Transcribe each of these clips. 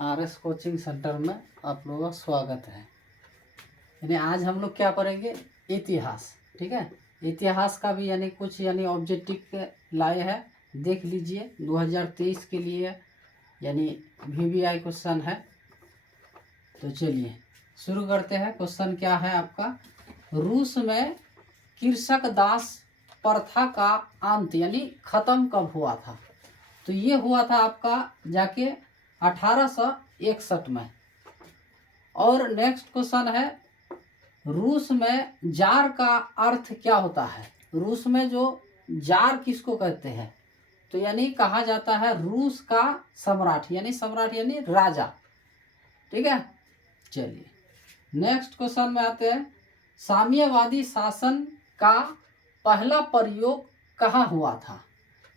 RS coaching centre में आप लोगों का स्वागत है। यानी आज हम लोग क्या पढ़ेंगे, इतिहास। ठीक है, इतिहास का भी यानी कुछ ऑब्जेक्टिव लाए हैं, देख लीजिए। 2023 के लिए यानी VBI क्वेश्चन है। तो चलिए शुरू करते हैं। क्वेश्चन क्या है आपका, रूस में कृषक दास प्रथा का अंत यानी खत्म कब हुआ था? तो ये हुआ था आपका जाके 1861 में। और नेक्स्ट क्वेश्चन है, रूस में जार का अर्थ क्या होता है? रूस में जो जार किसको कहते हैं? तो यानी कहा जाता है रूस का सम्राट यानी राजा। ठीक है, चलिए नेक्स्ट क्वेश्चन में आते हैं। साम्यवादी शासन का पहला प्रयोग कहाँ हुआ था?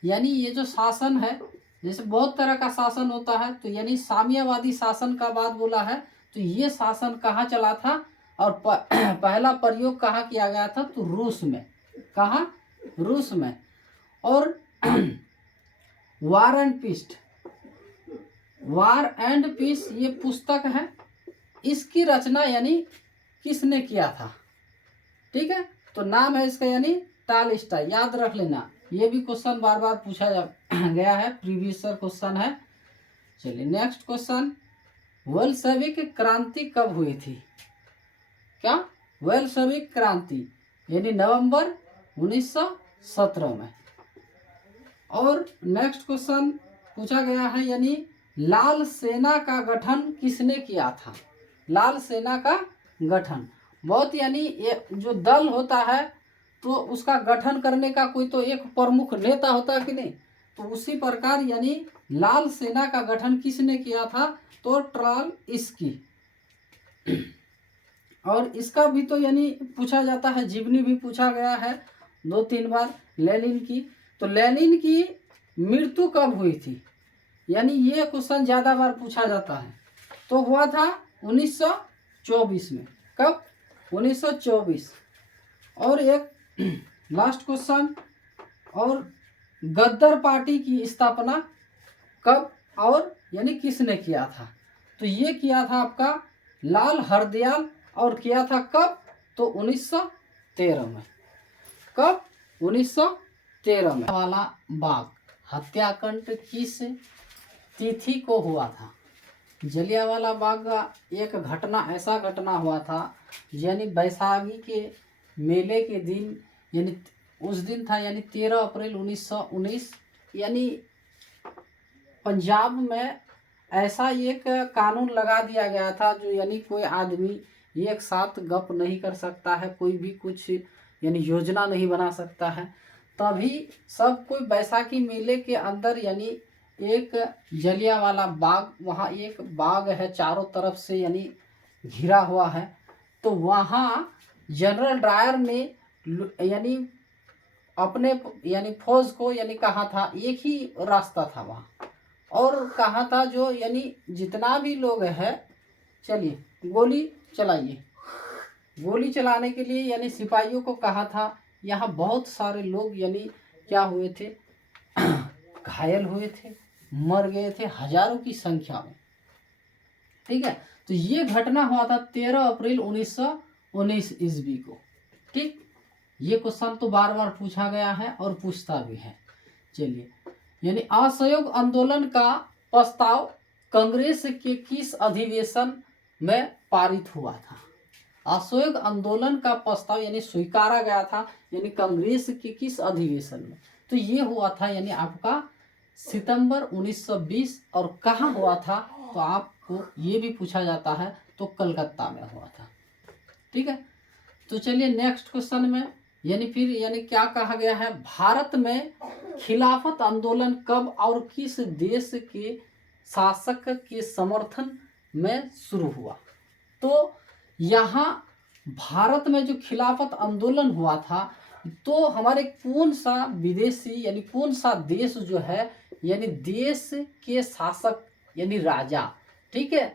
यानी ये जो शासन है, जैसे बहुत तरह का शासन होता है, तो यानी साम्यवादी शासन का बात बोला है। तो ये शासन कहाँ चला था और पहला प्रयोग कहाँ किया गया था? तो रूस में। कहाँ? रूस में। और वार एंड पीस ये पुस्तक है, इसकी रचना यानी किसने किया था? ठीक है, तो नाम है इसका यानी टॉलस्टॉय। याद रख लेना, ये भी क्वेश्चन बार बार पूछा गया है, प्रीवियस क्वेश्चन है। चलिए नेक्स्ट क्वेश्चन, बोल्शेविक क्रांति कब हुई थी? क्या? बोल्शेविक क्रांति यानी नवंबर 1917 में। और नेक्स्ट क्वेश्चन पूछा गया है, यानी लाल सेना का गठन किसने किया था? लाल सेना का गठन बहुत यानी ये जो दल होता है तो उसका गठन करने का कोई तो एक प्रमुख नेता होता है कि नहीं? तो उसी प्रकार यानी लाल सेना का गठन किसने किया था? तो ट्रॉल्स्की। और इसका भी तो यानी पूछा जाता है, जीवनी भी पूछा गया है 2-3 बार लेनिन की। तो लेनिन की मृत्यु कब हुई थी? यानी ये क्वेश्चन ज़्यादा बार पूछा जाता है। तो हुआ था 1924 में। कब? 1924। और एक लास्ट क्वेश्चन, और गद्दार पार्टी की स्थापना कब और यानी किसने किया था? तो ये किया था आपका लाल हरदयाल। और किया था कब? तो 1913 में। कब? 1913 में। वाला बाग हत्याकांड किस तिथि को हुआ था? जलियांवाला बाग का एक घटना, ऐसा घटना हुआ था यानी बैसाखी के मेले के दिन, यानी उस दिन था यानी 13 अप्रैल 1919। यानी पंजाब में ऐसा एक कानून लगा दिया गया था जो यानी कोई आदमी एक साथ गप नहीं कर सकता है, कोई भी कुछ यानी योजना नहीं बना सकता है। तभी सब कोई बैसाखी मेले के अंदर यानी एक जलियांवाला बाग, वहाँ एक बाग है चारों तरफ से यानी घिरा हुआ है। तो वहाँ जनरल डायर ने यानी अपने यानी फौज को यानी कहा था, एक ही रास्ता था वहाँ, और कहा था जो यानी जितना भी लोग है चलिए गोली चलाइए। गोली चलाने के लिए यानी सिपाहियों को कहा था। यहाँ बहुत सारे लोग यानी क्या हुए थे, घायल हुए थे, मर गए थे हजारों की संख्या में। ठीक है, तो ये घटना हुआ था 13 अप्रैल 1919 ईस्वी को। ठीक, ये क्वेश्चन तो बार बार पूछा गया है और पूछता भी है। चलिए, यानी असहयोग आंदोलन का प्रस्ताव कांग्रेस के किस अधिवेशन में पारित हुआ था? असहयोग आंदोलन का प्रस्ताव यानी स्वीकारा गया था यानी कांग्रेस के किस अधिवेशन में? तो ये हुआ था यानी आपका सितंबर 1920। और कहाँ हुआ था? तो आपको ये भी पूछा जाता है, तो कलकत्ता में हुआ था। ठीक है, तो चलिए नेक्स्ट क्वेश्चन में यानी फिर यानी क्या कहा गया है, भारत में खिलाफत आंदोलन कब और किस देश के शासक के समर्थन में शुरू हुआ? तो यहाँ भारत में जो खिलाफत आंदोलन हुआ था, तो हमारे कौन सा विदेशी यानी कौन सा देश जो है यानी देश के शासक यानी राजा, ठीक है,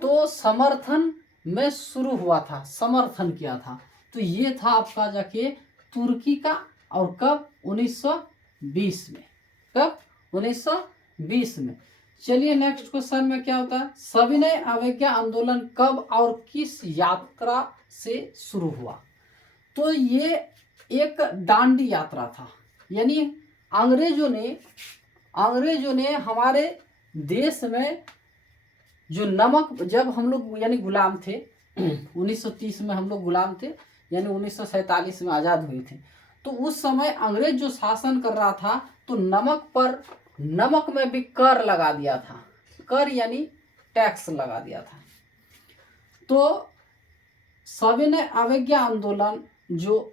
तो समर्थन में शुरू हुआ था, समर्थन किया था। तो ये था आपका जाके तुर्की का। और कब? 1920 में। कब? 1920 में। चलिए नेक्स्ट क्वेश्चन में क्या होता है, सविनय अवज्ञा आंदोलन कब और किस यात्रा से शुरू हुआ। तो ये एक दांडी यात्रा था, यानी अंग्रेजों ने हमारे देश में जो नमक, जब हम लोग यानी गुलाम थे 1930 में हम लोग गुलाम थे, यानी 1947 में आज़ाद हुए थे, तो उस समय अंग्रेज जो शासन कर रहा था तो नमक में भी कर लगा दिया था, कर यानी टैक्स लगा दिया था। तो सविनय अवज्ञा आंदोलन जो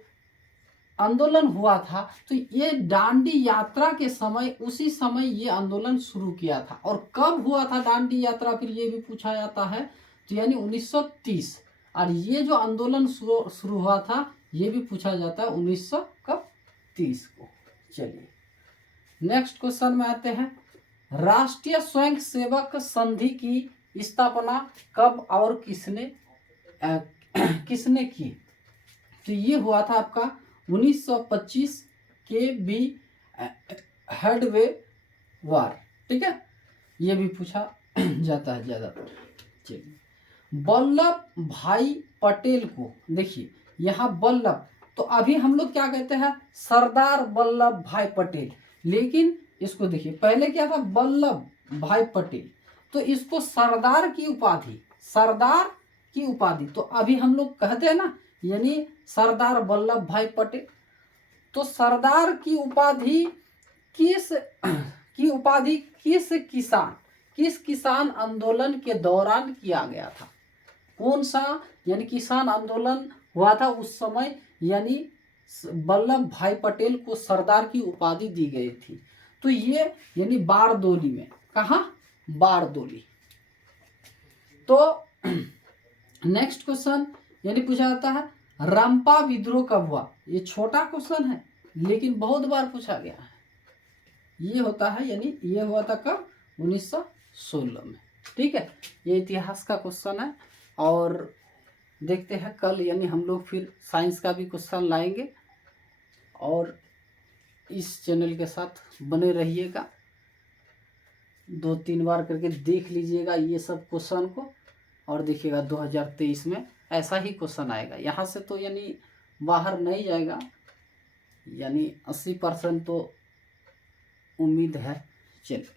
आंदोलन हुआ था, तो ये दांडी यात्रा के समय, उसी समय ये आंदोलन शुरू किया था। और कब हुआ था दांडी यात्रा, फिर ये भी पूछा जाता है, तो यानी 1930। और ये जो आंदोलन शुरू हुआ था ये भी पूछा जाता है 1930 को। चलिए नेक्स्ट क्वेश्चन में आते हैं, राष्ट्रीय स्वयंसेवक संधि की स्थापना कब और किसने की। तो ये हुआ था आपका 1925 के बी हेडवे वार, ठीक है, ये भी पूछा जाता है ज़्यादातर। चलिए वल्लभ भाई पटेल को देखिए, यहाँ वल्लभ, तो अभी हम लोग क्या कहते हैं, सरदार वल्लभ भाई पटेल, लेकिन इसको देखिए पहले क्या था, वल्लभ भाई पटेल, तो इसको सरदार की उपाधि, तो अभी हम लोग कहते हैं ना, यानी सरदार वल्लभ भाई पटेल। तो सरदार की उपाधि किस किसान आंदोलन के दौरान किया गया था। कौन सा, यानी किसान आंदोलन हुआ था उस समय, यानी वल्लभ भाई पटेल को सरदार की उपाधि दी गई थी। तो ये यानी बारदोली में, कहाँ, बारदोली। तो नेक्स्ट क्वेश्चन यानी पूछा जाता है, रंपा विद्रोह कब हुआ। ये छोटा क्वेश्चन है लेकिन बहुत बार पूछा गया है। ये होता है, यानी ये हुआ था कब, 1916 में, ठीक है। ये इतिहास का क्वेश्चन है। और देखते हैं कल, यानी हम लोग फिर साइंस का भी क्वेश्चन लाएंगे। और इस चैनल के साथ बने रहिएगा, 2-3 बार करके देख लीजिएगा ये सब क्वेश्चन को, और देखिएगा 2023 में ऐसा ही क्वेश्चन आएगा। यहाँ से तो यानी बाहर नहीं जाएगा, यानी 80% तो उम्मीद है। चलिए।